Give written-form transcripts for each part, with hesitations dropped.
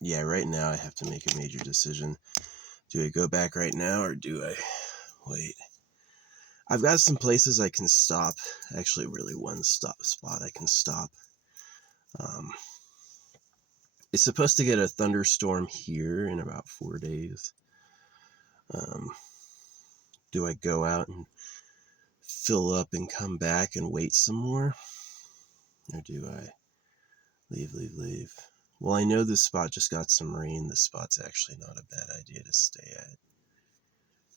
Yeah, right now I have to make a major decision. Do I go back right now or do I wait? I've got some places I can stop. Actually, really one spot I can stop. Um, it's supposed to get a thunderstorm here in about 4 days. Um, do I go out and fill up and come back and wait some more? Or do I leave? Well, I know this spot just got some rain. This spot's actually not a bad idea to stay at.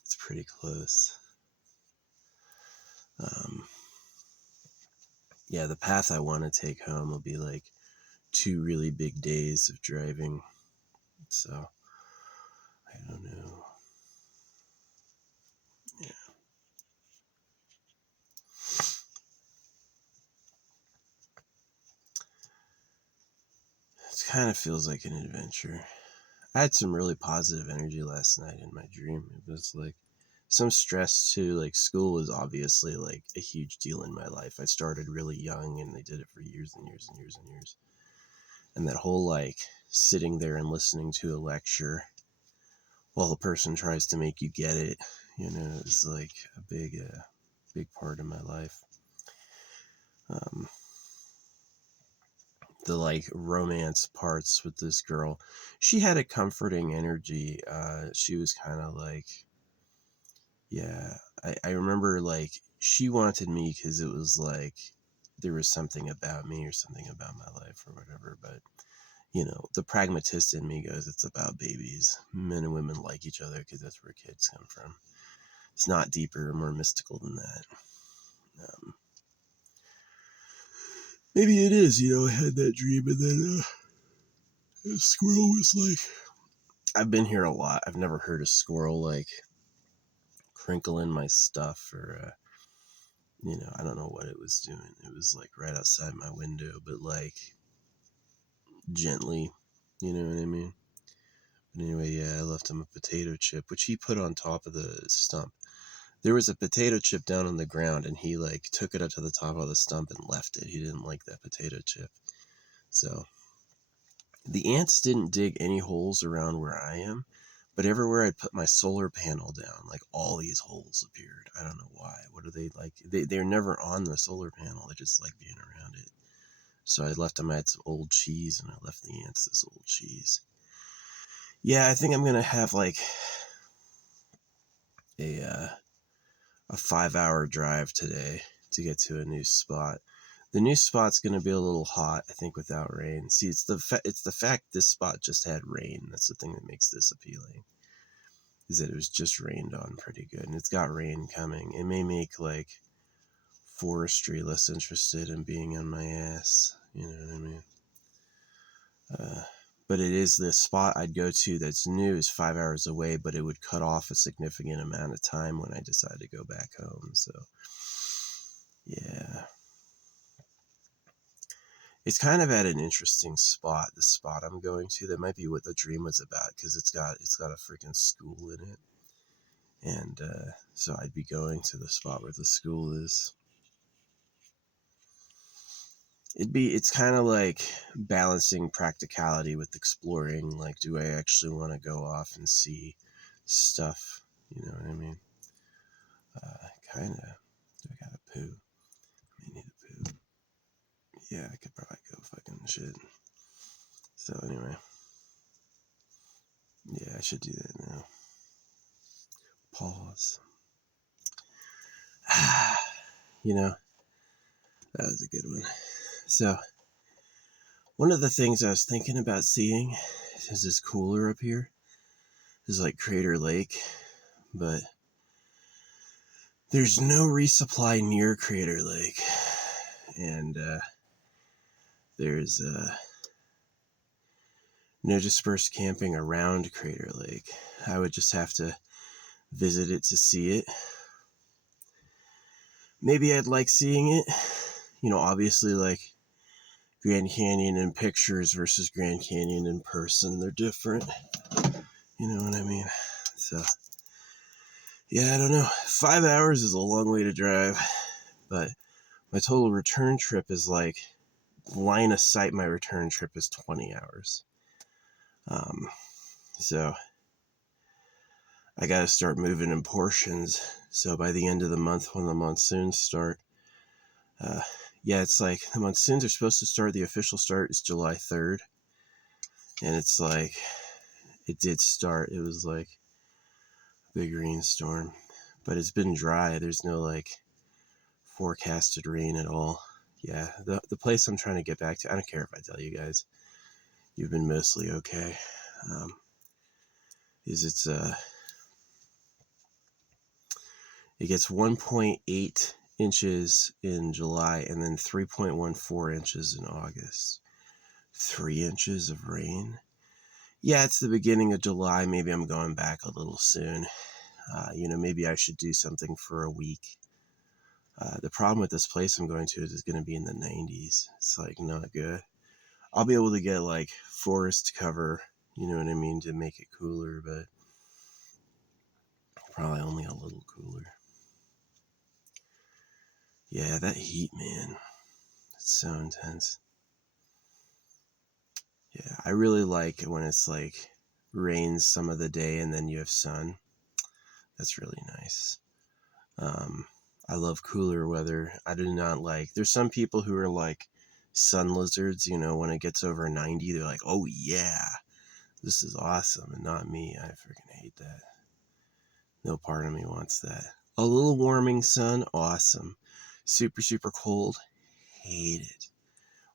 It's pretty close. Yeah, the path I want to take home will be like 2 really big days of driving. So, I don't know. Yeah. It kind of feels like an adventure. I had some really positive energy last night in my dream. It was like some stress too. Like school was obviously like a huge deal in my life. I started really young and they did it for years and years and years and years. And that whole like sitting there and listening to a lecture while the person tries to make you get it, is like a big part of my life. The like romance parts with this girl, she had a comforting energy. She was kind of like, yeah, I remember like she wanted me because it was like there was something about me or something about my life or whatever. But the pragmatist in me goes, it's about babies. Men and women like each other because that's where kids come from. It's not deeper or more mystical than that. Maybe it is. I had that dream and then a squirrel was like, I've been here a lot. I've never heard a squirrel like crinkle in my stuff or, I don't know what it was doing. It was like right outside my window, but like gently, you know what I mean? But anyway, yeah, I left him a potato chip, which he put on top of the stump. There was a potato chip down on the ground and he like took it up to the top of the stump and left it. He didn't like that potato chip. So the ants didn't dig any holes around where I am, but everywhere I'd put my solar panel down, like all these holes appeared. I don't know why. What are they like? They're never on the solar panel. They just like being around it. So I left them. I had some old cheese and I left the ants this old cheese. Yeah, I think I'm going to have like a 5-hour drive today to get to a new spot. The new spot's going to be a little hot, I think, without rain. See, it's the fact this spot just had rain. That's the thing that makes this appealing. Is that it was just rained on pretty good, and it's got rain coming. It may make like forestry less interested in being on my ass. You know what I mean? But it is the spot I'd go to that's new is 5 hours away, but it would cut off a significant amount of time when I decide to go back home. So, yeah. It's kind of at an interesting spot, the spot I'm going to. That might be what the dream was about, because it's got a freaking school in it. And so I'd be going to the spot where the school is. It's kind of like balancing practicality with exploring. Like, do I actually want to go off and see stuff? You know what I mean? Kind of. Do I gotta poo? I need to poo. Yeah, I could probably go fucking shit. So anyway. Yeah, I should do that now. Pause. That was a good one. So, one of the things I was thinking about seeing is this cooler up here. This is like Crater Lake, but there's no resupply near Crater Lake. And there's no dispersed camping around Crater Lake. I would just have to visit it to see it. Maybe I'd like seeing it. Obviously, like Grand Canyon in pictures versus Grand Canyon in person, they're different. You know what I mean? So, yeah, I don't know. 5 hours is a long way to drive, but my total return trip is like, line of sight, my return trip is 20 hours. So I got to start moving in portions. So by the end of the month, when the monsoons start, yeah, it's like the monsoons are supposed to start. The official start is July 3rd. And it's like, it did start. It was like a big rainstorm, but it's been dry. There's no like forecasted rain at all. Yeah, the place I'm trying to get back to, I don't care if I tell you guys, you've been mostly okay. It gets 1.8 inches in July and then 3.14 inches in August. 3 inches of rain. Yeah, it's the beginning of July. Maybe I'm going back a little soon. Maybe I should do something for a week. The problem with this place I'm going to is it's going to be in the 90s. It's like not good. I'll be able to get like forest cover, you know what I mean, to make it cooler, but probably only a little cooler. Yeah, that heat, man. It's so intense. Yeah, I really like when it's like rains some of the day and then you have sun. That's really nice. I love cooler weather. I do not like, there's some people who are like sun lizards, when it gets over 90, they're like, oh yeah, this is awesome. And not me. I freaking hate that. No part of me wants that. A little warming sun, awesome. Super, super cold, hate it.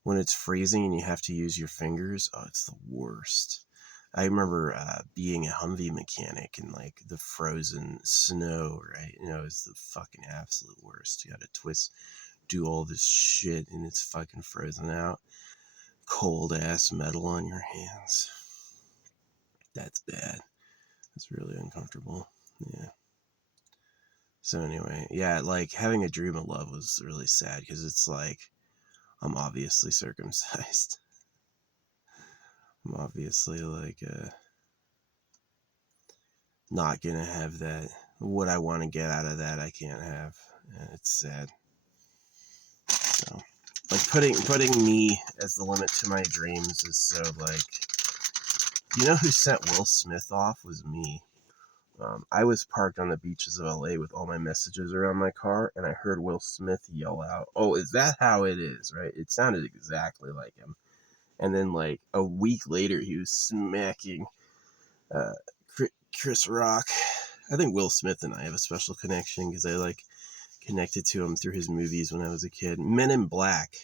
When it's freezing and you have to use your fingers, oh, it's the worst. I remember being a Humvee mechanic in like the frozen snow, right? It's the fucking absolute worst. You gotta do all this shit and it's fucking frozen out. Cold ass metal on your hands. That's bad. That's really uncomfortable. Yeah. So anyway, yeah, like having a dream of love was really sad because it's like I'm obviously circumcised. I'm obviously like not gonna have that. What I want to get out of that, I can't have. And it's sad. So, like putting me as the limit to my dreams is so like. You know who sent Will Smith off was me. I was parked on the beaches of LA with all my messages around my car, and I heard Will Smith yell out, "Oh, is that how it is?" Right? It sounded exactly like him. And then, like a week later, he was smacking uh, Chris Rock. I think Will Smith and I have a special connection because I like connected to him through his movies when I was a kid. Men in Black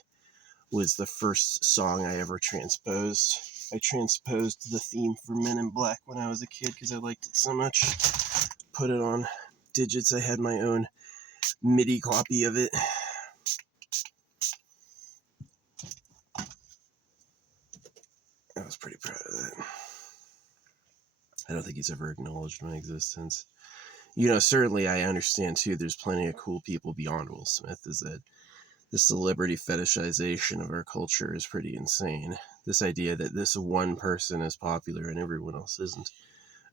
was the first song I ever transposed. I transposed the theme for Men in Black when I was a kid because I liked it so much. Put it on digits. I had my own MIDI copy of it. I was pretty proud of that. I don't think he's ever acknowledged my existence. Certainly I understand too, there's plenty of cool people beyond Will Smith, is that the celebrity fetishization of our culture is pretty insane. This idea that this one person is popular and everyone else isn't,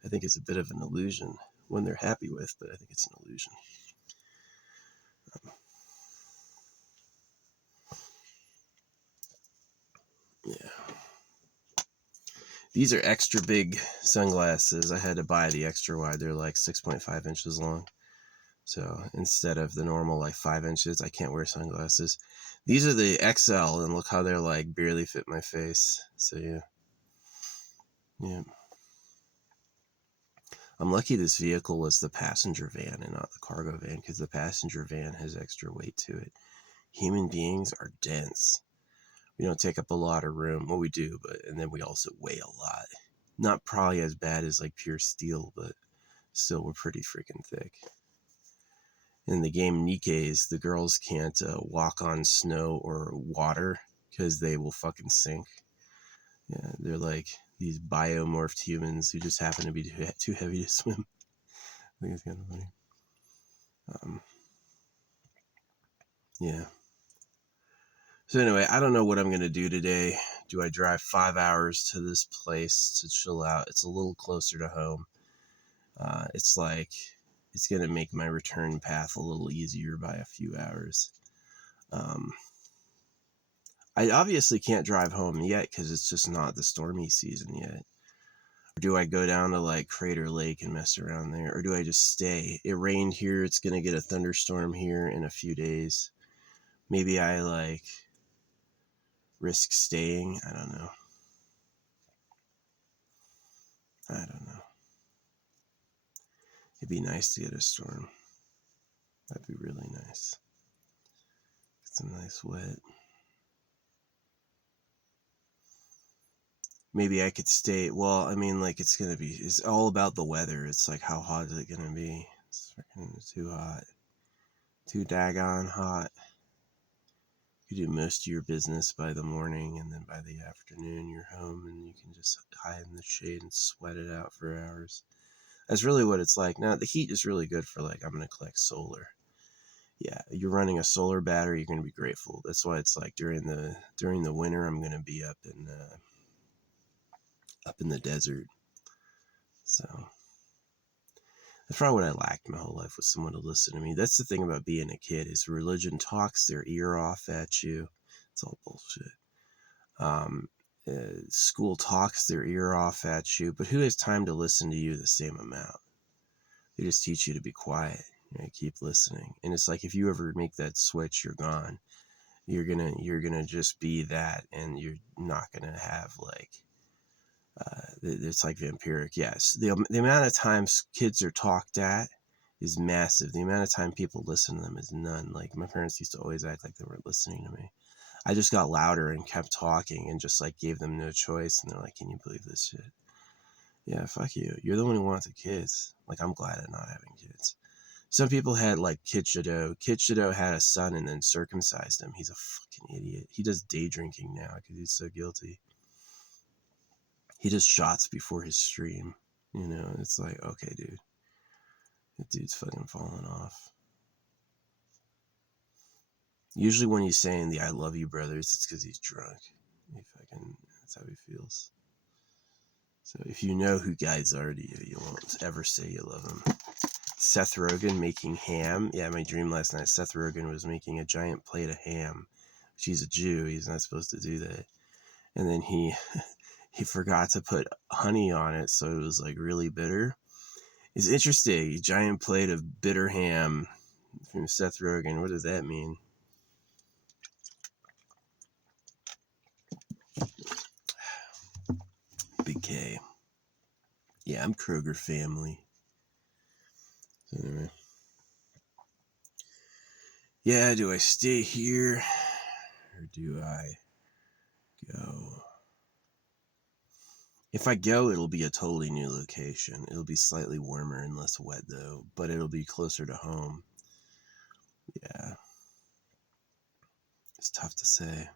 I think it's a bit of an illusion. One they're happy with, but I think it's an illusion. Yeah. These are extra big sunglasses. I had to buy the extra wide. They're like 6.5 inches long. So instead of the normal like 5 inches, I can't wear sunglasses. These are the XL, and look how they're like barely fit my face. So yeah. I'm lucky this vehicle was the passenger van and not the cargo van, because the passenger van has extra weight to it. Human beings are dense. We don't take up a lot of room. Well, we do, and then we also weigh a lot. Not probably as bad as like pure steel, but still we're pretty freaking thick. In the game Nikkei's, the girls can't walk on snow or water because they will fucking sink. Yeah, they're like these biomorphed humans who just happen to be too heavy to swim. I think it's kind of funny. Yeah. So anyway, I don't know what I'm going to do today. Do I drive 5 hours to this place to chill out? It's a little closer to home. It's going to make my return path a little easier by a few hours. I obviously can't drive home yet because it's just not the stormy season yet. Or do I go down to like Crater Lake and mess around there? Or do I just stay? It rained here. It's going to get a thunderstorm here in a few days. Maybe I like risk staying. I don't know. It'd be nice to get a storm. That'd be really nice. Get some nice wet. Maybe I could stay. Well, I mean, like, it's all about the weather. It's like, how hot is it going to be? It's freaking too hot. Too daggone hot. You do most of your business by the morning, and then by the afternoon, you're home and you can just hide in the shade and sweat it out for hours. That's really what it's like. Now, the heat is really good for, like, I'm going to collect solar. Yeah, you're running a solar battery, you're going to be grateful. That's why it's like during the winter, I'm going to be up in the desert. So that's probably what I lacked my whole life, was someone to listen to me. That's the thing about being a kid, is religion talks their ear off at you. It's all bullshit. School talks their ear off at you, but who has time to listen to you the same amount? They just teach you to be quiet. Keep listening. And it's like, if you ever make that switch, you're gone. You're gonna just be that, and you're not gonna have like it's like vampiric. Yes, the amount of times kids are talked at is massive. The amount of time people listen to them is none. Like, my parents used to always act like they weren't listening to me. I just got louder and kept talking and just like gave them no choice, and they're like, "Can you believe this shit?" Yeah, fuck you. You're the one who wanted kids. Like, I'm glad I'm not having kids. Some people had like Kid Shadow. Kid Shadow had a son and then circumcised him. He's a fucking idiot. He does day drinking now because he's so guilty. He does shots before his stream. It's like, okay, dude. That dude's fucking falling off. Usually when he's saying the "I love you, brothers," it's because he's drunk. That's how he feels. So if you know who guides are to you, you won't ever say you love him. Seth Rogen making ham. Yeah, my dream last night, Seth Rogen was making a giant plate of ham. He's a Jew. He's not supposed to do that. And then he forgot to put honey on it, so it was like really bitter. It's interesting. A giant plate of bitter ham from Seth Rogen. What does that mean? Big K. Yeah, I'm Kroger family. So anyway. Yeah, do I stay here or do I go? If I go, it'll be a totally new location. It'll be slightly warmer and less wet though, but it'll be closer to home. Yeah. It's tough to say.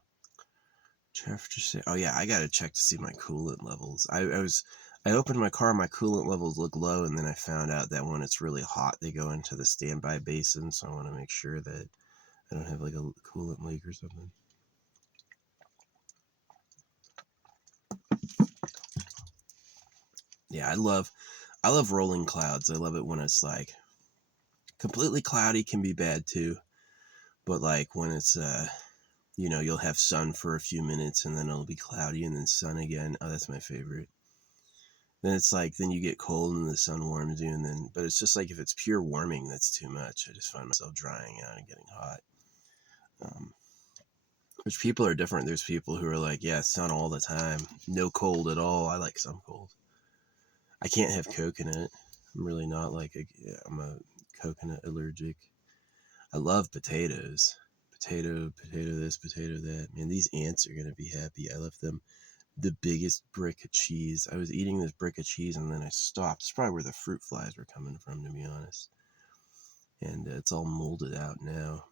Oh yeah, I gotta check to see my coolant levels. I opened my car, my coolant levels look low, and then I found out that when it's really hot, they go into the standby basin. So I want to make sure that I don't have like a coolant leak or something. Yeah, I love rolling clouds. I love it when it's like completely cloudy. Can be bad too, but like when it's you'll have sun for a few minutes and then it'll be cloudy and then sun again. Oh, that's my favorite. Then it's like, then you get cold and the sun warms you, but it's just like, if it's pure warming, that's too much. I just find myself drying out and getting hot. Which people are different. There's people who are like, yeah, sun all the time, no cold at all. I like some cold. I can't have coconut. I'm really not like I'm a coconut allergic. I love potatoes. Potato this, potato that. Man, these ants are going to be happy. I left them the biggest brick of cheese. I was eating this brick of cheese and then I stopped. It's probably where the fruit flies were coming from, to be honest. And it's all molded out now.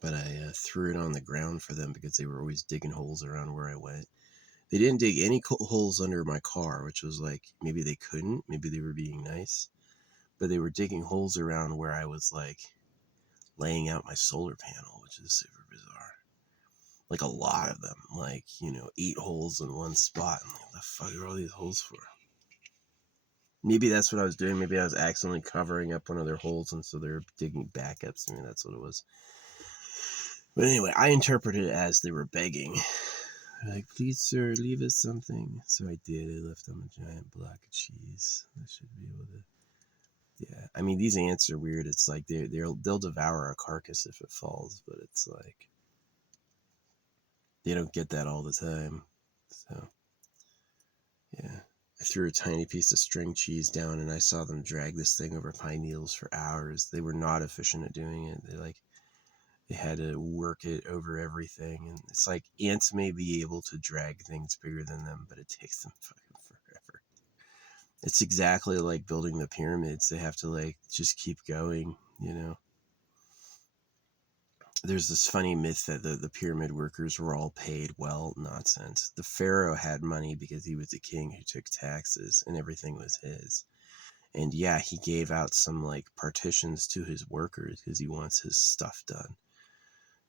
But I threw it on the ground for them because they were always digging holes around where I went. They didn't dig any holes under my car, which was like, maybe they couldn't. Maybe they were being nice. But they were digging holes around where I was like laying out my solar panel, which is super bizarre. Like a lot of them, like, 8 holes in one spot. I'm like, what the fuck are all these holes for? Maybe that's what I was doing. Maybe I was accidentally covering up one of their holes, and so they're digging backups. Maybe that's what it was. But anyway, I interpreted it as they were begging. They're like, please, sir, leave us something. So I did. I left them a giant block of cheese. I should be able to. Yeah, I mean, these ants are weird. It's like they'll devour a carcass if it falls, but it's like they don't get that all the time. So yeah, I threw a tiny piece of string cheese down, and I saw them drag this thing over pine needles for hours. They were not efficient at doing it. They had to work it over everything, and it's like ants may be able to drag things bigger than them, but it takes them fucking forever. It's exactly like building the pyramids. They have to like just keep going, you know. There's this funny myth that the pyramid workers were all paid well. Nonsense. The pharaoh had money because he was the king who took taxes and everything was his. And yeah, he gave out some like partitions to his workers because he wants his stuff done.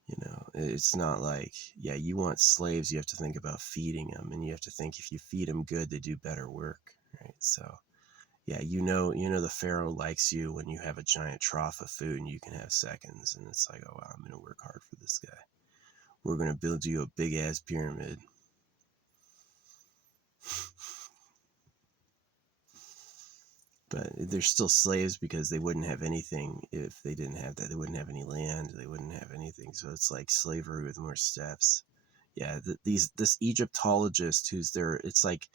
You know, it's not like, yeah, you want slaves, you have to think about feeding them, and you have to think if you feed them good, they do better work, right? So yeah, the pharaoh likes you when you have a giant trough of food and you can have seconds, and it's like, oh wow, I'm gonna work hard for this guy. We're gonna build you a big ass pyramid. But they're still slaves because they wouldn't have anything if they didn't have that. They wouldn't have any land. They wouldn't have anything. So it's like slavery with more steps. Yeah, this Egyptologist who's there, it's like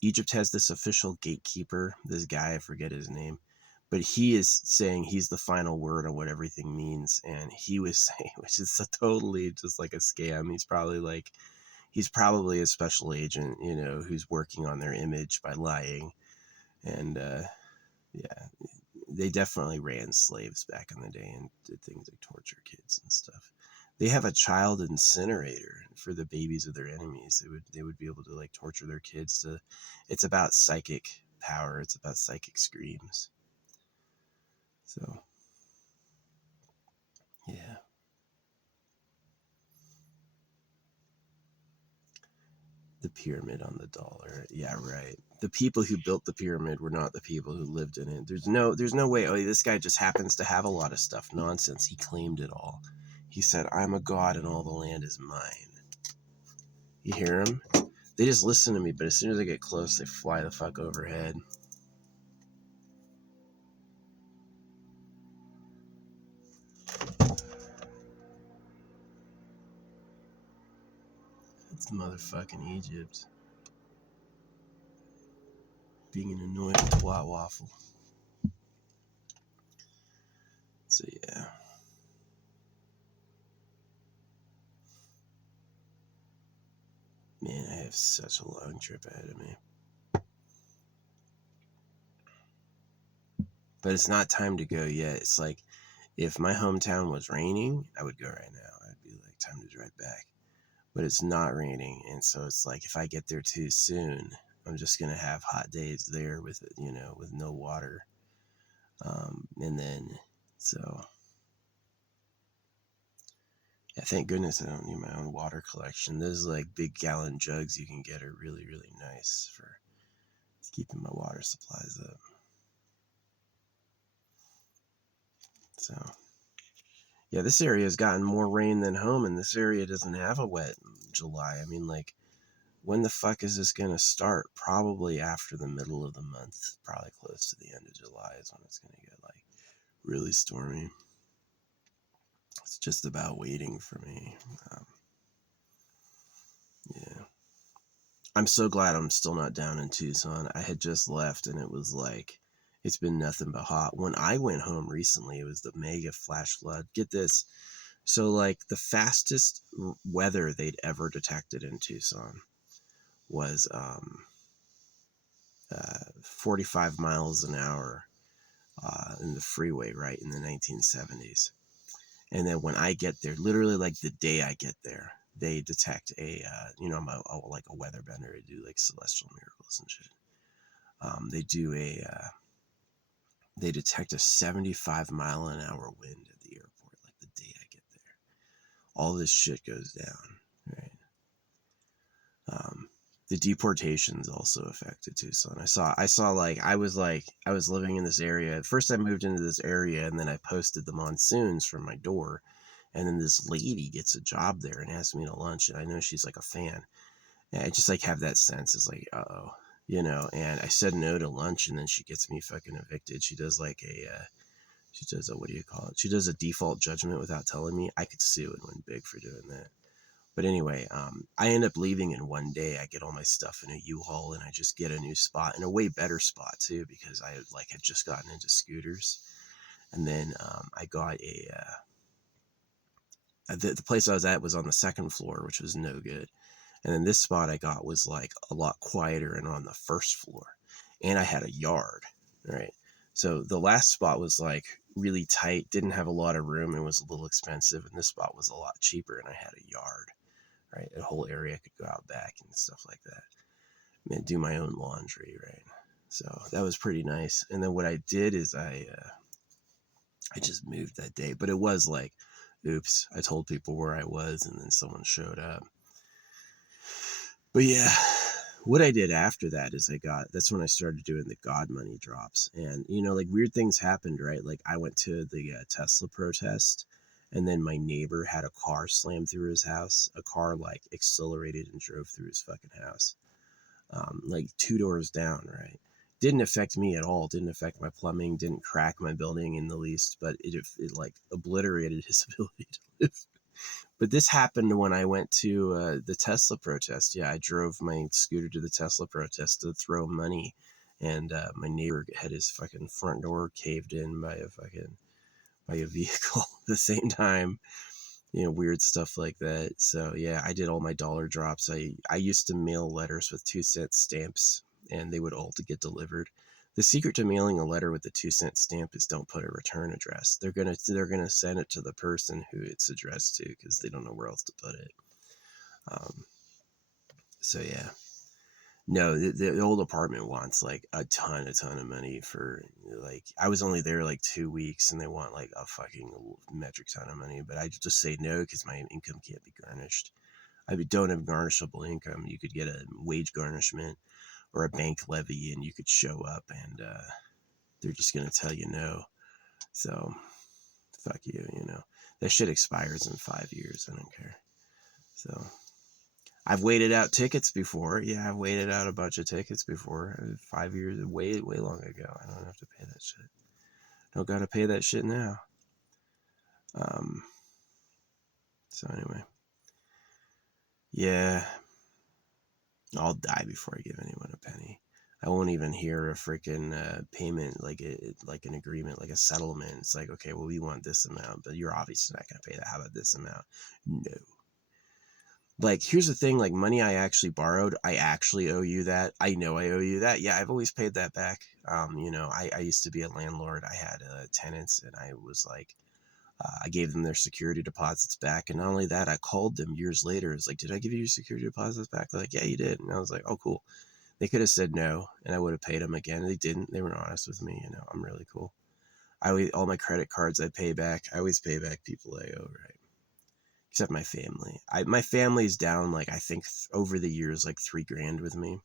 Egypt has this official gatekeeper, this guy, I forget his name, but he is saying he's the final word on what everything means. And he was saying, which is totally just like a scam. He's probably a special agent, you know, who's working on their image by lying. And yeah, they definitely ran slaves back in the day and did things like torture kids and stuff. They have a child incinerator for the babies of their enemies. They would be able to like torture their kids to. It's about psychic power. It's about psychic screams. So yeah, the pyramid on the dollar. Yeah, right. The people who built the pyramid were not the people who lived in it. There's no way. Oh, this guy just happens to have a lot of stuff. Nonsense. He claimed it all. He said, "I'm a god and all the land is mine." You hear them? They just listen to me, but as soon as I get close, they fly the fuck overhead. It's motherfucking Egypt. Being an annoying twat waffle. So yeah. Man, I have such a long trip ahead of me. But it's not time to go yet. It's like, if my hometown was raining, I would go right now. I'd be like, time to drive back. But it's not raining, and so it's like, if I get there too soon, I'm just gonna have hot days there with with no water. And then, so yeah, thank goodness I don't need my own water collection. Those like big gallon jugs you can get are really, really nice for keeping my water supplies up. So yeah, this area has gotten more rain than home, and this area doesn't have a wet July. I mean, like, when the fuck is this gonna start? Probably after the middle of the month, probably close to the end of July is when it's gonna get like really stormy. It's just about waiting for me. Yeah. I'm so glad I'm still not down in Tucson. I had just left and it was like, it's been nothing but hot. When I went home recently, it was the mega flash flood. Get this. So, like, the fastest weather they'd ever detected in Tucson was 45 miles an hour in the freeway, right, in the 1970s. And then when I get there, literally like the day I get there, they detect I'm like a weather bender. I do like celestial miracles and shit. They detect a 75-mile-an-hour wind at the airport, like the day I get there. All this shit goes down, right? The deportations also affected Tucson. I was living in this area. At first I moved into this area and then I posted the monsoons from my door. And then this lady gets a job there and asks me to lunch. And I know she's like a fan. I just like have that sense. It's like, uh-oh, you know. And I said no to lunch, and then she gets me fucking evicted. She does like she does a, what do you call it? She does a default judgment without telling me. I could sue and win big for doing that. But anyway, I end up leaving in one day. I get all my stuff in a U-Haul, and I just get a new spot, and a way better spot too, because I like had just gotten into scooters. And then I got the place I was at was on the second floor, which was no good. And then this spot I got was like a lot quieter and on the first floor. And I had a yard, right? So the last spot was like really tight, didn't have a lot of room, and was a little expensive. And this spot was a lot cheaper, and I had a yard, right? A whole area I could go out back and stuff like that. And do my own laundry, right? So that was pretty nice. And then what I did is I just moved that day. But it was like, oops, I told people where I was, and then someone showed up. But yeah, what I did after that is that's when I started doing the God money drops. And, you know, like weird things happened, right? Like I went to the Tesla protest, and then my neighbor had a car slammed through his house. A car like accelerated and drove through his fucking house. Like 2 doors down, right? Didn't affect me at all. Didn't affect my plumbing. Didn't crack my building in the least. But it like obliterated his ability to live. But this happened when I went to the Tesla protest. Yeah, I drove my scooter to the Tesla protest to throw money, and my neighbor had his fucking front door caved in by a vehicle at the same time. You know, weird stuff like that. So yeah, I did all my dollar drops. I used to mail letters with 2-cent stamps, and they would all get delivered. The secret to mailing a letter with the 2-cent stamp is don't put a return address. They're gonna send it to the person who it's addressed to, because they don't know where else to put it. So yeah, no, the old apartment wants like a ton of money for, like, I was only there like 2 weeks, and they want like a fucking metric ton of money. But I just say no, because my income can't be garnished. I don't have garnishable income. You could get a wage garnishment or a bank levy, and you could show up, and they're just going to tell you no. So fuck you, you know. That shit expires in 5 years. I don't care. So I've waited out tickets before. Yeah, I've waited out a bunch of tickets before. 5 years, way long ago. I don't have to pay that shit. Don't got to pay that shit now. So anyway. Yeah. I'll die before I give anyone a penny. I won't even hear a freaking payment, like like an agreement, like a settlement. It's like, okay, well, we want this amount, but you're obviously not going to pay that. How about this amount? No. Like, here's the thing, like, money I actually borrowed, I actually owe you that. I know I owe you that. Yeah, I've always paid that back. You know, I used to be a landlord. I had tenants, and I was like, I gave them their security deposits back. And not only that, I called them years later. It's like, did I give you your security deposits back? They're like, yeah, you did. And I was like, oh, cool. They could have said no, and I would have paid them again. They didn't. They were honest with me. You know, I'm really cool. All my credit cards I pay back. I always pay back people I owe, right? Except my family. My family's down, like, I think over the years, like $3,000 with me,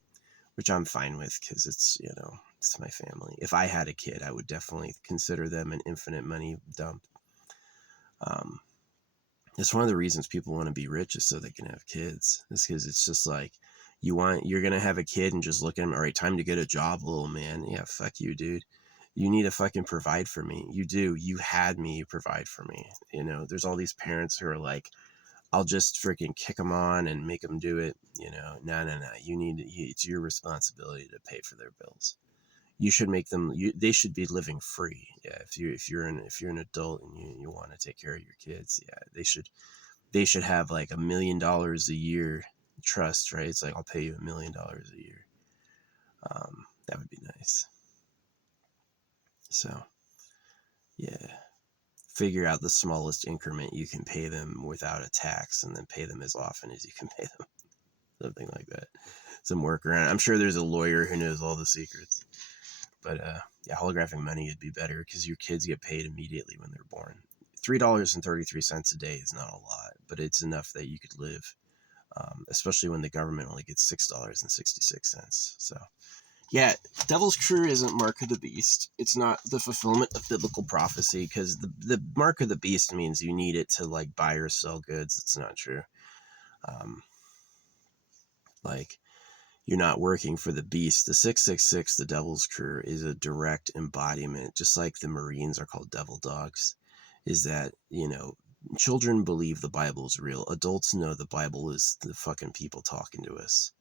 which I'm fine with, because it's, you know, it's my family. If I had a kid, I would definitely consider them an infinite money dump. It's one of the reasons people want to be rich, is so they can have kids. It's because it's just like, you're going to have a kid and just look at them, all right, time to get a job, little man. Yeah, fuck you, dude. You need to fucking provide for me. You do. You had me, you provide for me. You know, there's all these parents who are like, I'll just freaking kick them on and make them do it. You know, no. It's your responsibility to pay for their bills. You should make them, they should be living free. Yeah. If you're an adult and you want to take care of your kids, yeah, they should have like $1 million a year trust, right? It's like, I'll pay you $1 million a year. That would be nice. So yeah, figure out the smallest increment you can pay them without a tax, and then pay them as often as you can pay them. Something like that. Some workaround. I'm sure there's a lawyer who knows all the secrets. But yeah, holographic money would be better, because your kids get paid immediately when they're born. $3.33 a day is not a lot, but it's enough that you could live, especially when the government only gets $6.66. So yeah, Devil's Crew isn't Mark of the Beast. It's not the fulfillment of biblical prophecy, because the Mark of the Beast means you need it to like buy or sell goods. It's not true. Like, you're not working for the beast. The 666, the devil's crew, is a direct embodiment, just like the Marines are called devil dogs, is that, children believe the Bible is real. Adults know the Bible is the fucking people talking to us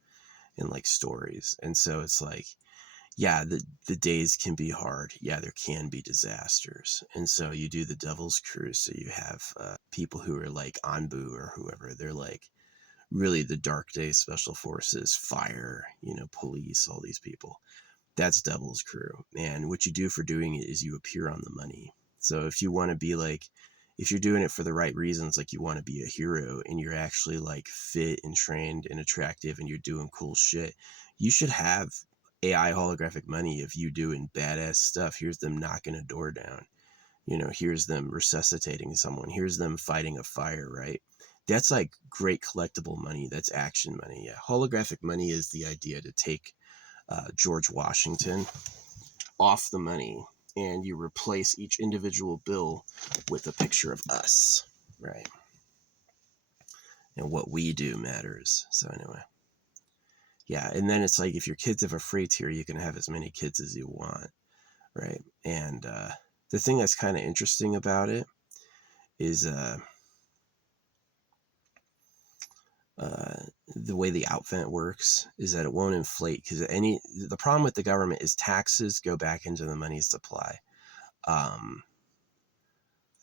in like stories. And so it's like, yeah, the days can be hard. Yeah, there can be disasters. And so you do the devil's crew. So you have people who are like Anbu or whoever. They're like really the dark day special forces, fire, police, all these people. That's devil's crew. And what you do for doing it is you appear on the money. So if you want to be like, if you're doing it for the right reasons, like you want to be a hero and you're actually like fit and trained and attractive and you're doing cool shit, you should have AI holographic money of you doing badass stuff. Here's them knocking a door down. Here's them resuscitating someone. Here's them fighting a fire, right? That's like great collectible money. That's action money. Yeah. Holographic money is the idea to take George Washington off the money and you replace each individual bill with a picture of us, right? And what we do matters. So anyway, yeah. And then it's like, if your kids have a free tier, you can have as many kids as you want, right? And the thing that's kind of interesting about it is the way the outvent works is that it won't inflate, because the problem with the government is taxes go back into the money supply. Um,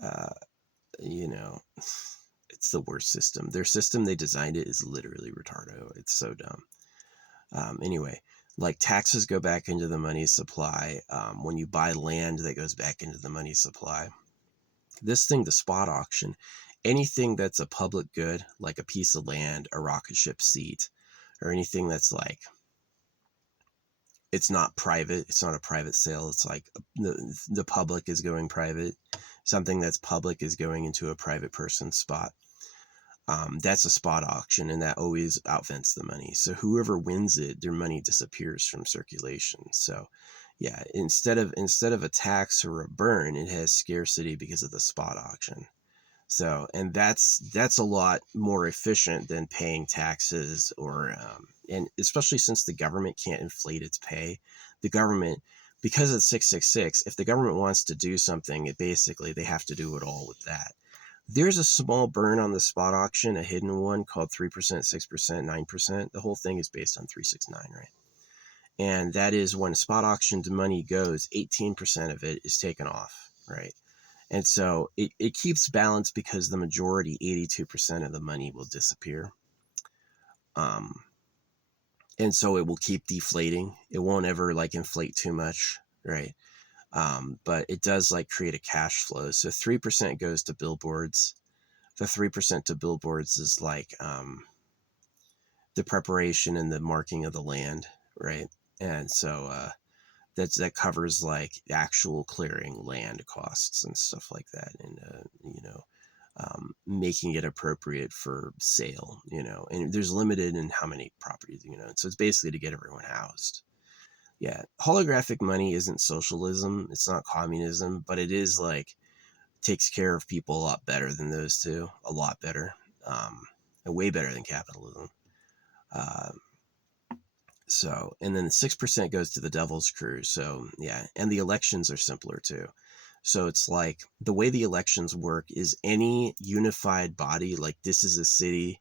uh, you know, it's the worst system. Their system, they designed it, is literally retardo. It's so dumb. Anyway, like taxes go back into the money supply. When you buy land, that goes back into the money supply. This thing, the spot auction, anything that's a public good, like a piece of land, a rocket ship seat, or anything that's like, it's not private, it's not a private sale, it's like the public is going private. Something that's public is going into a private person's spot. That's a spot auction, and that always outvents the money. So whoever wins it, their money disappears from circulation. So yeah, instead of a tax or a burn, it has scarcity because of the spot auction. So, and that's a lot more efficient than paying taxes and especially since the government can't inflate its pay. The government, because it's 666, if the government wants to do something, basically they have to do it all with that. There's a small burn on the spot auction, a hidden one called 3%, 6%, 9%. The whole thing is based on 369, right? And that is when spot auction money goes, 18% of it is taken off, right? And so it keeps balance because the majority, 82% of the money will disappear. And so it will keep deflating. It won't ever like inflate too much, right? But it does like create a cash flow. So 3% goes to billboards. The 3% to billboards is like the preparation and the marking of the land, right? And so that covers like actual clearing land costs and stuff like that, and making it appropriate for sale, and there's limited in how many properties, so it's basically to get everyone housed. Yeah, holographic money isn't socialism, it's not communism, but it is like takes care of people a lot better than those two, a lot better, and way better than capitalism. Uh, so, and then 6% goes to the devil's crew. So, yeah, and the elections are simpler too. So it's like the way the elections work is any unified body, like this is a city,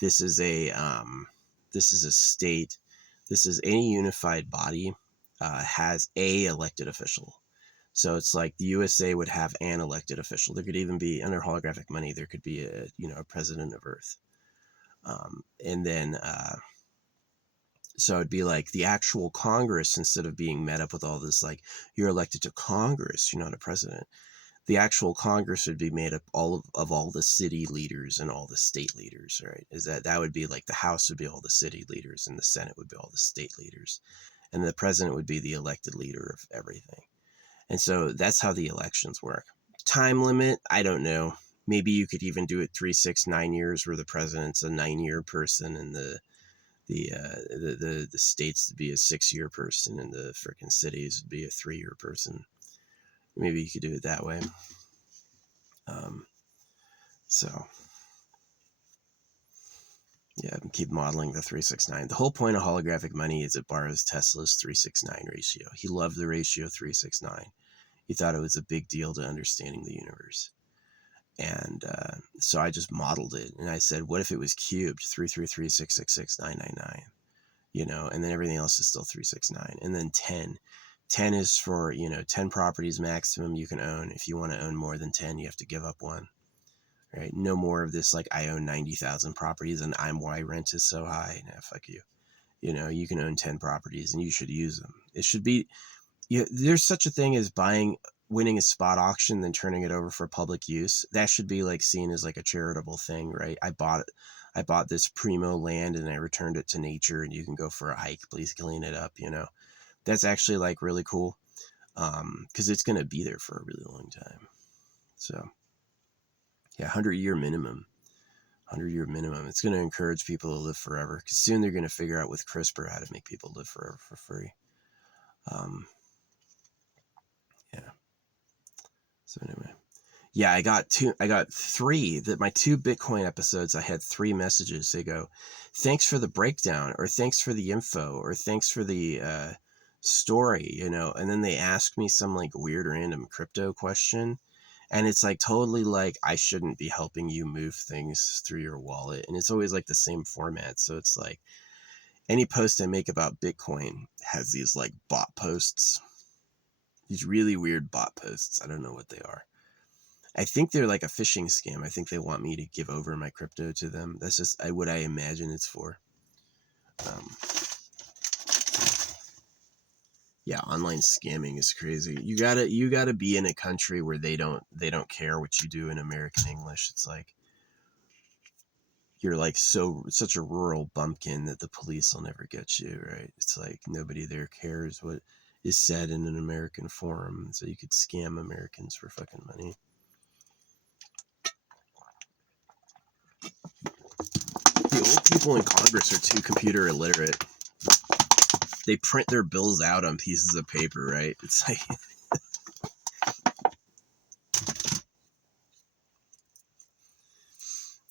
this is a state, this is any unified body has a elected official. So it's like the USA would have an elected official. There could even be, under holographic money, there could be a president of Earth, and then so it'd be like the actual Congress, instead of being met up with all this like you're elected to Congress, you're not a president. The actual Congress would be made up of all the city leaders and all the state leaders, right? Is that would be like the House would be all the city leaders and the Senate would be all the state leaders, and the president would be the elected leader of everything. And so that's how the elections work. Time limit, I don't know. Maybe you could even do it 3, 6, 9 years, where the president's a 9-year person and the states to be a 6-year person and the freaking cities would be a 3-year person. Maybe you could do it that way. Um, so Yeah, keep modeling the 369. The whole point of holographic money is it borrows Tesla's 369 ratio. He loved the ratio 369. He thought it was a big deal to understanding the universe. And so I just modeled it. And I said, what if it was cubed? 333666999, you know, and then everything else is still 369. And then 10. 10 is for, 10 properties maximum you can own. If you want to own more than 10, you have to give up one. Right? No more of this, like, I own 90,000 properties and my rent is so high. Nah, fuck you. You can own 10 properties and you should use them. It should be, there's such a thing as winning a spot auction, then turning it over for public use. That should be like seen as like a charitable thing, right? I bought this primo land and I returned it to nature and you can go for a hike. Please clean it up. That's actually like really cool. Cause it's going to be there for a really long time. So yeah, 100-year minimum. 100-year minimum. It's going to encourage people to live forever because soon they're going to figure out with CRISPR how to make people live forever for free. Yeah. So anyway, yeah, I got three. That my 2 Bitcoin episodes, I had 3 messages. They go, "Thanks for the breakdown," or "Thanks for the info," or "Thanks for the story," And then they ask me some like weird random crypto question. And it's like totally like I shouldn't be helping you move things through your wallet. And it's always like the same format. So it's like any post I make about Bitcoin has these like bot posts, these really weird bot posts. I don't know what they are. I think they're like a phishing scam. I think they want me to give over my crypto to them. That's just what I imagine it's for. Yeah, online scamming is crazy. You gotta be in a country where they don't care what you do in American English. It's like you're like such a rural bumpkin that the police will never get you, right? It's like nobody there cares what is said in an American forum, so you could scam Americans for fucking money. The old people in Congress are too computer illiterate. They print their bills out on pieces of paper, right? It's like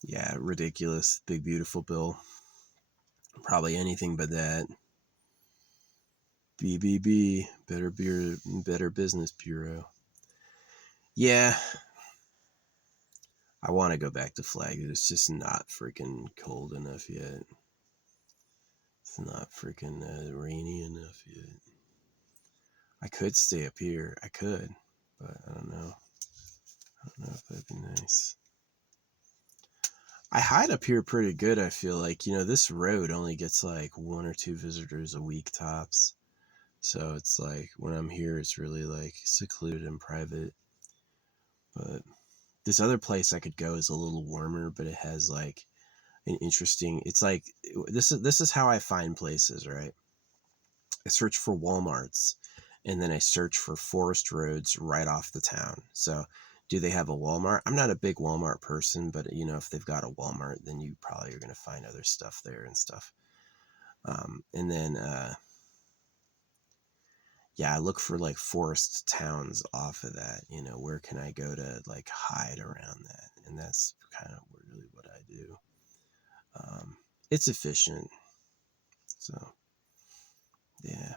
yeah, ridiculous. Big beautiful bill. Probably anything but that. BBB, Better Business Bureau. Yeah, I want to go back to Flag. It's just not freaking cold enough yet. It's not freaking rainy enough yet. I could stay up here. I could, but I don't know. I don't know if that'd be nice. I hide up here pretty good, I feel like. This road only gets like 1 or 2 visitors a week tops. So it's like when I'm here, it's really like secluded and private. But this other place I could go is a little warmer, but it has like an interesting, it's like, this is how I find places, right? I search for Walmarts and then I search for forest roads right off the town. So do they have a Walmart? I'm not a big Walmart person, but if they've got a Walmart, then you probably are going to find other stuff there and stuff. And then, yeah, I look for like forest towns off of that, where can I go to like hide around that? And that's kind of really what I do. It's efficient. So, yeah.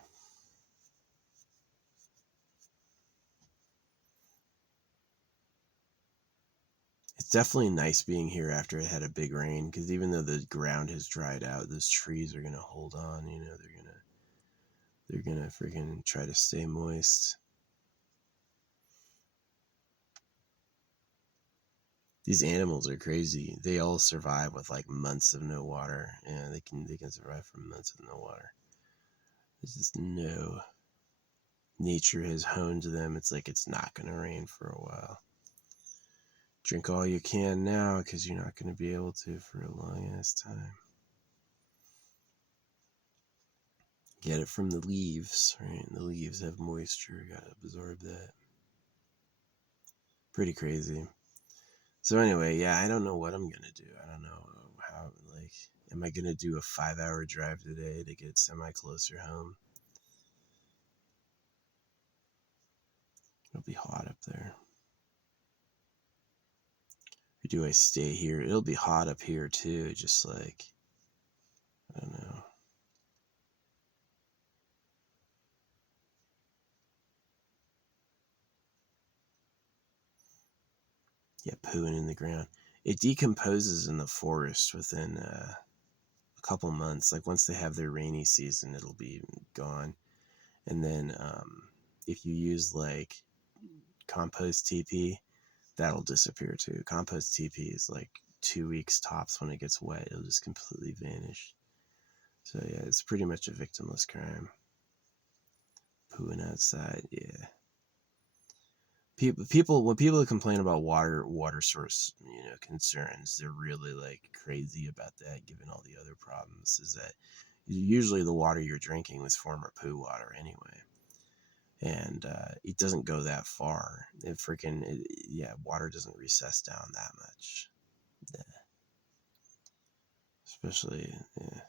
It's definitely nice being here after it had a big rain, because even though the ground has dried out, those trees are gonna hold on. They're gonna freaking try to stay moist. These animals are crazy. They all survive with like months of no water. Yeah, they can survive for months with no water. There's just no, nature has honed them. It's like it's not gonna rain for a while. Drink all you can now, because you're not gonna be able to for a long ass time. Get it from the leaves, right? The leaves have moisture, gotta absorb that. Pretty crazy. So anyway, yeah, I don't know what I'm gonna do. I don't know how, like, am I gonna do a 5-hour drive today to get semi closer home? It'll be hot up there. Or do I stay here? It'll be hot up here too, just like I don't know. Yeah, pooing in the ground. It decomposes in the forest within a couple months. Like once they have their rainy season, it'll be gone. And then if you use like compost TP, that'll disappear too. Compost TP is like 2 weeks tops. When it gets wet, it'll just completely vanish. So yeah, it's pretty much a victimless crime. Pooing outside, yeah. People when people complain about water source concerns, they're really like crazy about that, given all the other problems. Is that usually the water you're drinking was former poo water anyway, and it doesn't go that far. Water doesn't recess down that much. Yeah. Especially, yeah.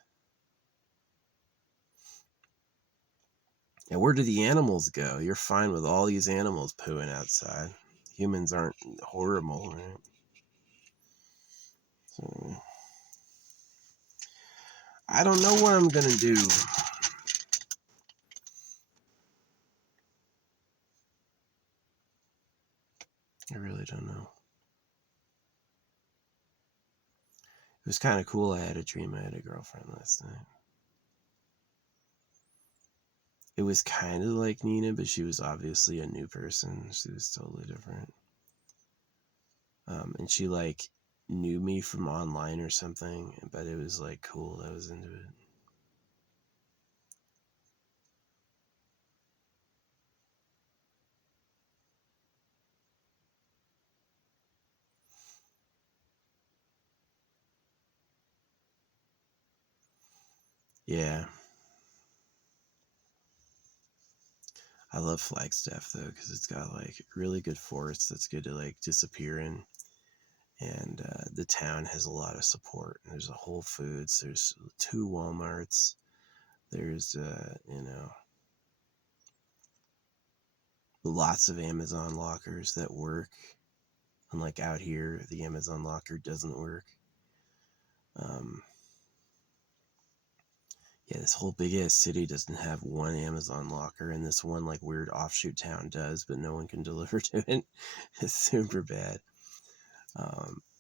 And where do the animals go? You're fine with all these animals pooing outside. Humans aren't horrible, right? So, I don't know what I'm gonna do. I really don't know. It was kind of cool. I had a dream I had a girlfriend last night. It was kind of like Nina, but she was obviously a new person. She was totally different. And she like knew me from online or something, but it was like cool. I was into it. Yeah. I love Flagstaff though, because it's got like really good forests that's good to like disappear in. And the town has a lot of support. There's a Whole Foods, there's 2 Walmarts, there's lots of Amazon lockers that work. Unlike out here, the Amazon locker doesn't work. Um, yeah, this whole big ass city doesn't have one Amazon locker, and this one like weird offshoot town does, but no one can deliver to it. It's super bad.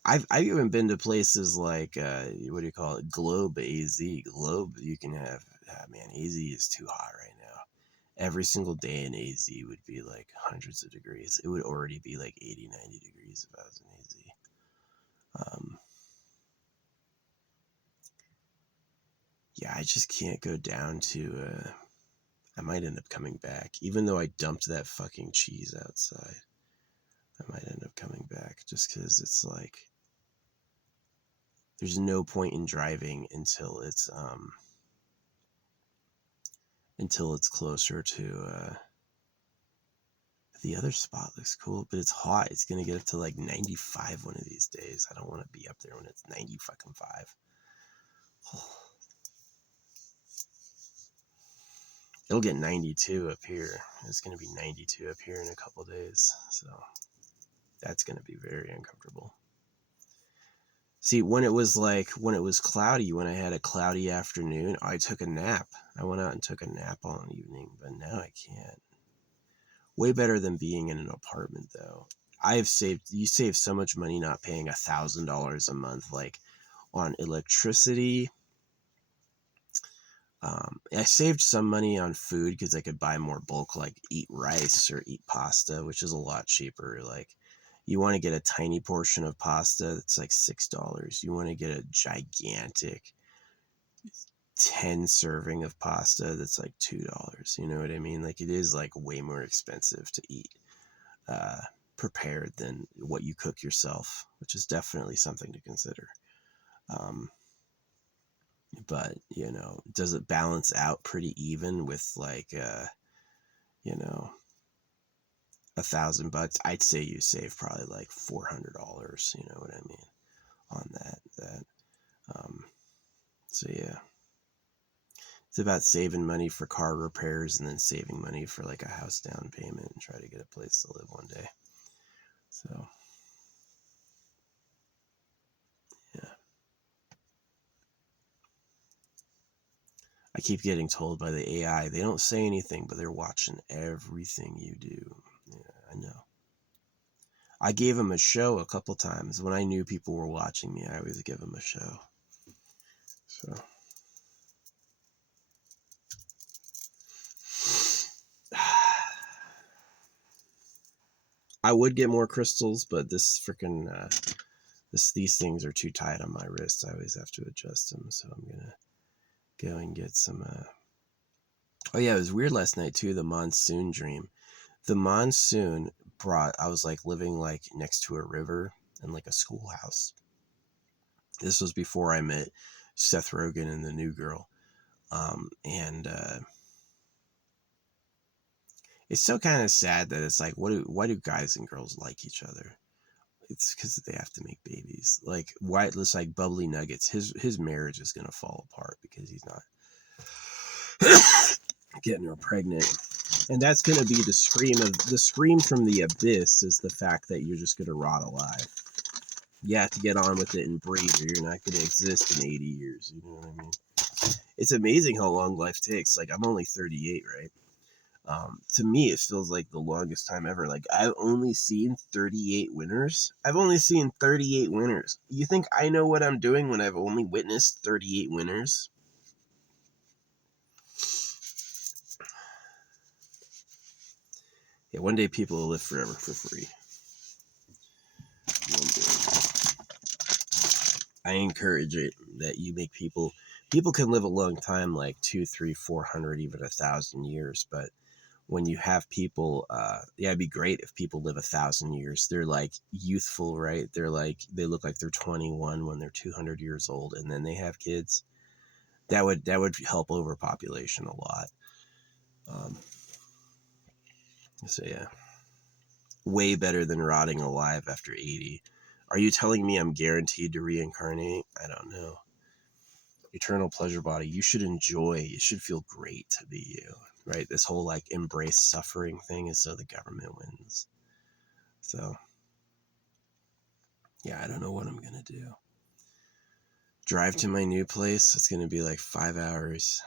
I've even been to places like what do you call it, Globe AZ. Globe, you can have man, AZ is too hot right now. Every single day in AZ would be like hundreds of degrees. It would already be like 80, 90 degrees if I was in AZ. Yeah, I just can't go down to. I might end up coming back, even though I dumped that fucking cheese outside. I might end up coming back just because it's like there's no point in driving until it's closer to the other spot. Looks cool, but it's hot. It's gonna get up to like 95 one of these days. I don't want to be up there when it's 90 fucking 5. It'll get 92 up here. It's gonna be 92 up here in a couple days, so that's gonna be very uncomfortable. See, when it was cloudy, when I had a cloudy afternoon, I took a nap. I went out and took a nap all evening, but now I can't. Way better than being in an apartment, though. You save so much money not paying $1,000 a month, like on electricity. I saved some money on food because I could buy more bulk, like eat rice or eat pasta, which is a lot cheaper. Like, you want to get a tiny portion of pasta, that's like $6. You want to get a gigantic 10 serving of pasta, that's like $2. You know what I mean? Like, it is like way more expensive to eat prepared than what you cook yourself, which is definitely something to consider. Um, but does it balance out pretty even with like you know $1,000? I'd say you save probably like $400. You know what I mean on that. So yeah, it's about saving money for car repairs and then saving money for like a house down payment and try to get a place to live one day. So yeah. I keep getting told by the AI, they don't say anything, but they're watching everything you do. Yeah, I know. I gave them a show a couple times. When I knew people were watching me, I always give them a show. So. I would get more crystals, but this freaking these things are too tight on my wrist. I always have to adjust them, so I'm gonna go and get some. Oh yeah, it was weird last night too. The monsoon dream. The monsoon brought. I was like living like next to a river and like a schoolhouse. This was before I met Seth Rogen and the new girl, and it's so kind of sad that it's like, why do guys and girls like each other? It's because they have to make babies. Like, why? It's like Bubbly Nuggets. His marriage is gonna fall apart because he's not getting her pregnant, and that's gonna be the scream from the abyss. Is the fact that you're just gonna rot alive. You have to get on with it and breathe, or you're not gonna exist in 80 years. You know what I mean? It's amazing how long life takes. Like, I'm only 38, right? To me, it feels like the longest time ever. Like, I've only seen 38 winners. I've only seen 38 winners. You think I know what I'm doing when I've only witnessed 38 winners? Yeah, one day people will live forever for free. One day. I encourage it that you make people can live a long time, like 200, 300, 400, even 1,000 years, but when you have people, yeah, it'd be great if people live 1,000 years. They're like youthful, right? They're like, they look like they're 21 when they're 200 years old, and then they have kids. That would help overpopulation a lot. So yeah, way better than rotting alive after 80. Are you telling me I'm guaranteed to reincarnate? I don't know. Eternal pleasure body. You should enjoy. It should feel great to be you, right? This whole like embrace suffering thing is so the government wins. So yeah, I don't know what I'm gonna do. Drive to my new place. It's gonna be like 5 hours.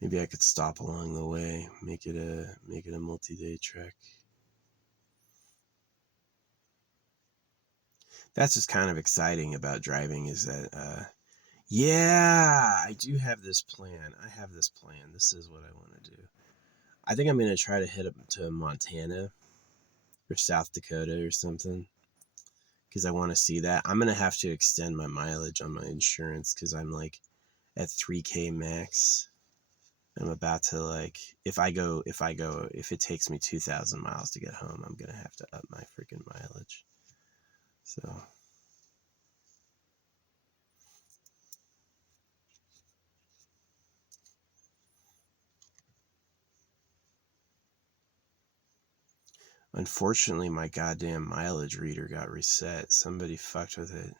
Maybe I could stop along the way, make it a multi-day trek. That's what's kind of exciting about driving is that yeah, I do have this plan. This is what I want to do. I think I'm gonna try to hit up to Montana or South Dakota or something because I want to see that. I'm gonna have to extend my mileage on my insurance because I'm like at 3K max. I'm about to like, if it takes me 2,000 miles to get home, I'm gonna have to up my freaking mileage. So unfortunately, my goddamn mileage reader got reset. Somebody fucked with it.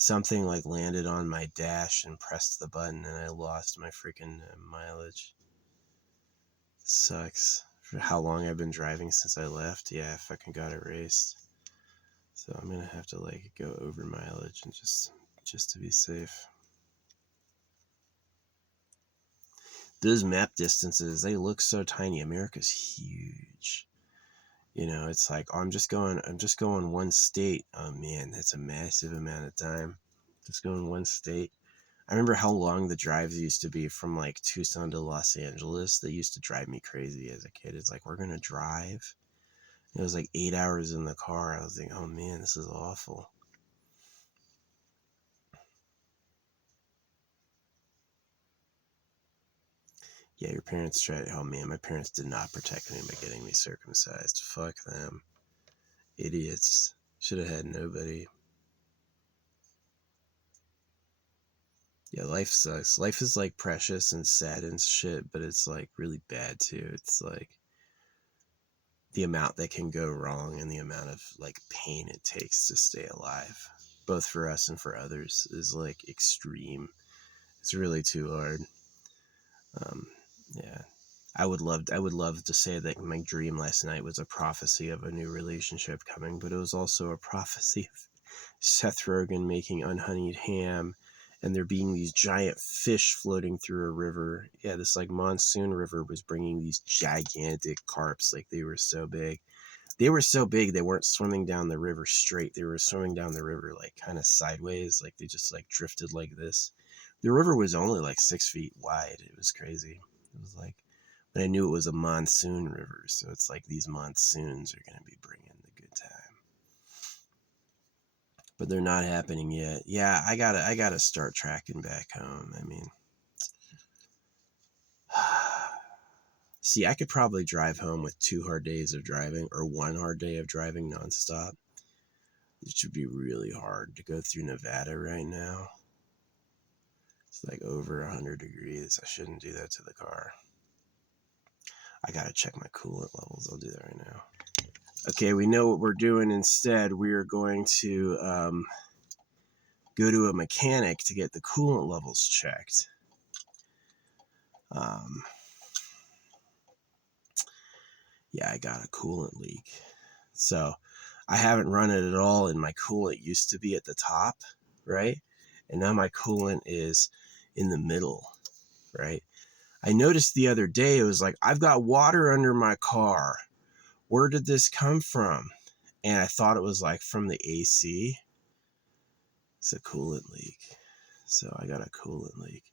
Something like landed on my dash and pressed the button, and I lost my freaking mileage. Sucks. For how long I've been driving since I left, yeah, I fucking got erased. So I'm gonna have to like go over mileage and just to be safe. Those map distances, they look so tiny. America's huge. You know, it's like, oh, I'm just going one state. Oh man, that's a massive amount of time. Just going one state. I remember how long the drives used to be from like Tucson to Los Angeles. They used to drive me crazy as a kid. It's like, we're gonna drive. It was like 8 hours in the car. I was like, oh man, this is awful. Yeah, your parents tried. Oh man, my parents did not protect me by getting me circumcised. Fuck them. Idiots. Should have had nobody. Yeah, life sucks. Life is like precious and sad and shit, but it's like really bad too. It's like the amount that can go wrong and the amount of like pain it takes to stay alive, both for us and for others, is like extreme. It's really too hard. Um, yeah. I would love to say that my dream last night was a prophecy of a new relationship coming, but it was also a prophecy of Seth Rogen making unhoneyed ham and there being these giant fish floating through a river. Yeah, this like monsoon river was bringing these gigantic carps. Like they were so big. They were so big they weren't swimming down the river straight. They were swimming down the river like kind of sideways. Like they just like drifted like this. The river was only like 6 feet wide. It was crazy. It was like, but I knew it was a monsoon river, so it's like these monsoons are going to be bringing the good time. But they're not happening yet. Yeah, I gotta start tracking back home. I mean, see, I could probably drive home with 2 hard days of driving or 1 hard day of driving nonstop. It should be really hard to go through Nevada right now. It's like over 100 degrees. I shouldn't do that to the car. I gotta check my coolant levels. I'll do that right now. Okay, we know what we're doing instead. We are going to go to a mechanic to get the coolant levels checked. Yeah, I got a coolant leak. So I haven't run it at all, and my coolant used to be at the top, right? And now my coolant is in the middle, right? I noticed the other day, it was like, I've got water under my car. Where did this come from? And I thought it was like from the AC. It's a coolant leak. So I got a coolant leak.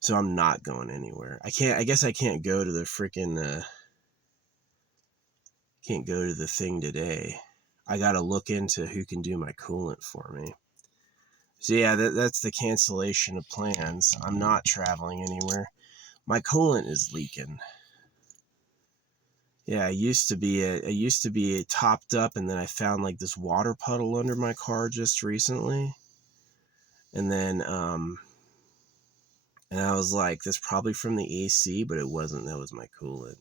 So I'm not going anywhere. I guess I can't go to the freaking, can't go to the thing today. I got to look into who can do my coolant for me. So yeah, that's the cancellation of plans. I'm not traveling anywhere. My coolant is leaking. Yeah, I used to be topped up, and then I found like this water puddle under my car just recently. And then and I was like, that's probably from the AC, but it wasn't. That was my coolant.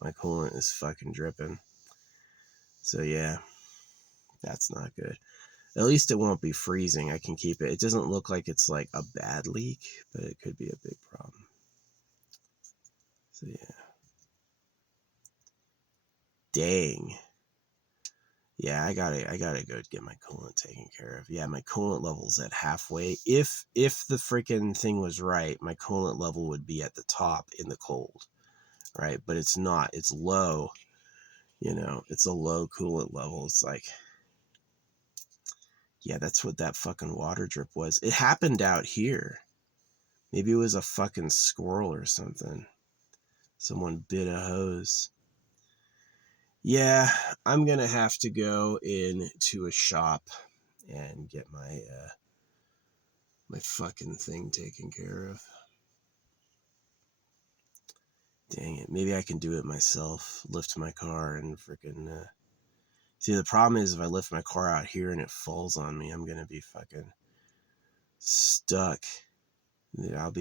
My coolant is fucking dripping. So yeah, that's not good. At least it won't be freezing. I can keep it. It doesn't look like it's like a bad leak, but it could be a big problem. So yeah. Dang. Yeah, I gotta go get my coolant taken care of. Yeah, my coolant level's at halfway. If the freaking thing was right, my coolant level would be at the top in the cold, right? But it's not. It's low. You know, it's a low coolant level. It's like, yeah, that's what that fucking water drip was. It happened out here. Maybe it was a fucking squirrel or something. Someone bit a hose. Yeah, I'm gonna have to go into a shop and get my my fucking thing taken care of. Dang it. Maybe I can do it myself. Lift my car and freaking see, the problem is if I lift my car out here and it falls on me, I'm gonna be fucking stuck. I'll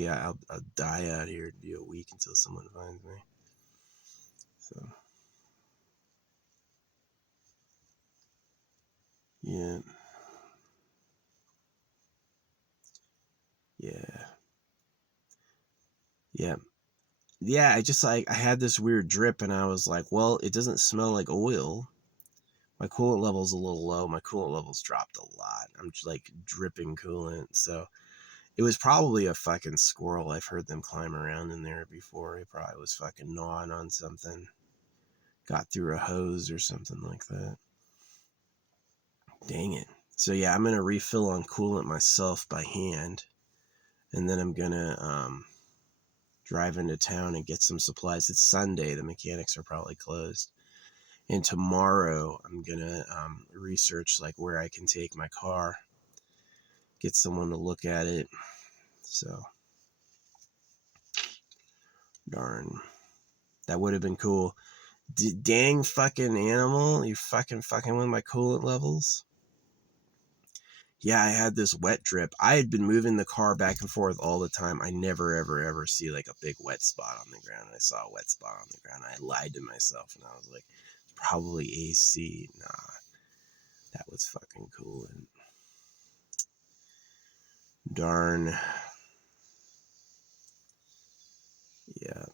die out here. It'd be a week until someone finds me. So yeah. Yeah. Yeah. Yeah, I just like I had this weird drip and I was like, well, it doesn't smell like oil. My coolant level's a little low. My coolant level's dropped a lot. I'm just like dripping coolant. So it was probably a fucking squirrel. I've heard them climb around in there before. He probably was fucking gnawing on something. Got through a hose or something like that. Dang it. So yeah, I'm gonna refill on coolant myself by hand. And then I'm gonna drive into town and get some supplies. It's Sunday. The mechanics are probably closed. And tomorrow I'm gonna research like where I can take my car, get someone to look at it. So darn, that would have been cool. Dang fucking animal, you fucking with my coolant levels. Yeah, I had this wet drip. I had been moving the car back and forth all the time. I never ever see like a big wet spot on the ground. I saw a wet spot on the ground. I lied to myself and I was like, probably AC. Nah, that was fucking cool. And darn. Yeah.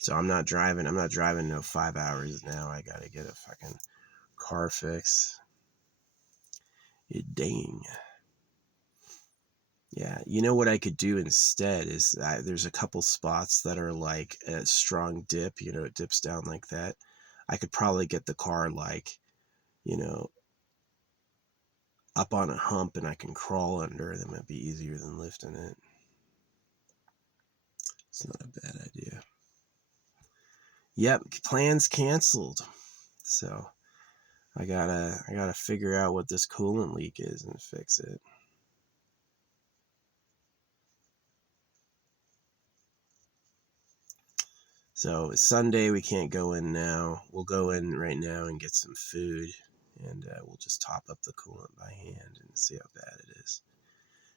So I'm not driving no 5 hours now. I gotta get a fucking car fix. Dang. Yeah, you know what I could do instead is there's a couple spots that are like a strong dip, you know, it dips down like that. I could probably get the car like, you know, up on a hump and I can crawl under. That might be easier than lifting it. It's not a bad idea. Yep, plans canceled. So I gotta figure out what this coolant leak is and fix it. So Sunday we can't go in now. We'll go in right now and get some food, and we'll just top up the coolant by hand and see how bad it is.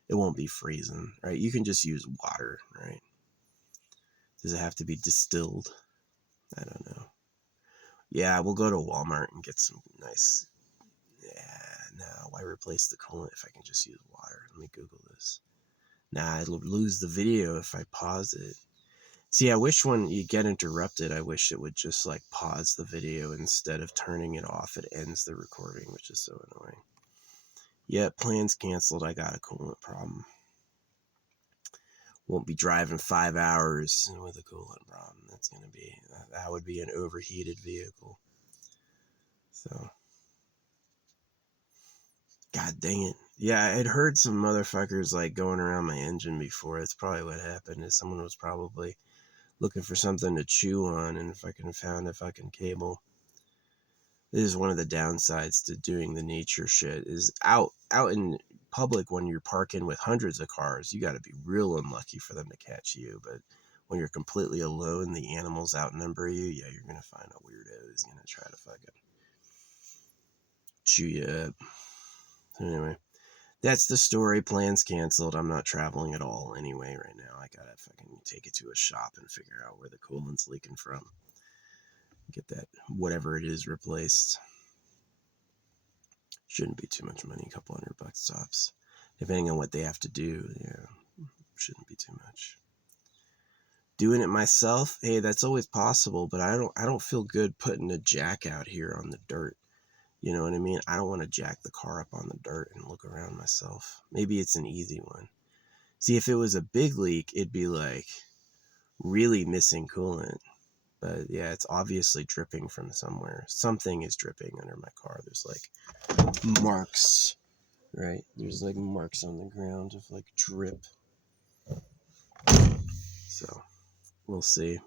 It won't be freezing, right? You can just use water, right? Does it have to be distilled? I don't know. Yeah, we'll go to Walmart and get some nice. Yeah, no. Why replace the coolant if I can just use water? Let me Google this. Nah, I'd lose the video if I pause it. See, I wish when you get interrupted, I wish it would just like pause the video instead of turning it off. It ends the recording, which is so annoying. Yeah, plans canceled. I got a coolant problem. Won't be driving 5 hours with a coolant problem. That would be an overheated vehicle. So, god dang it. Yeah, I'd heard some motherfuckers like going around my engine before. That's probably what happened. Is someone was probably looking for something to chew on and fucking found a fucking cable. This is one of the downsides to doing the nature shit is out in public when you're parking with hundreds of cars, you got to be real unlucky for them to catch you. But when you're completely alone, the animals outnumber you. Yeah, you're going to find a weirdo who's going to try to fucking chew you up. So anyway, that's the story. Plans canceled. I'm not traveling at all anyway right now. I got to fucking take it to a shop and figure out where the coolant's leaking from. Get that, whatever it is, replaced. Shouldn't be too much money, a couple $100 tops. Depending on what they have to do, yeah, shouldn't be too much. Doing it myself, hey, that's always possible, but I don't feel good putting a jack out here on the dirt. You know what I mean? I don't want to jack the car up on the dirt and look around myself. Maybe it's an easy one. See, if it was a big leak, it'd be like really missing coolant. But yeah, it's obviously dripping from somewhere. Something is dripping under my car. There's like marks, right? There's like marks on the ground of like drip. So we'll see.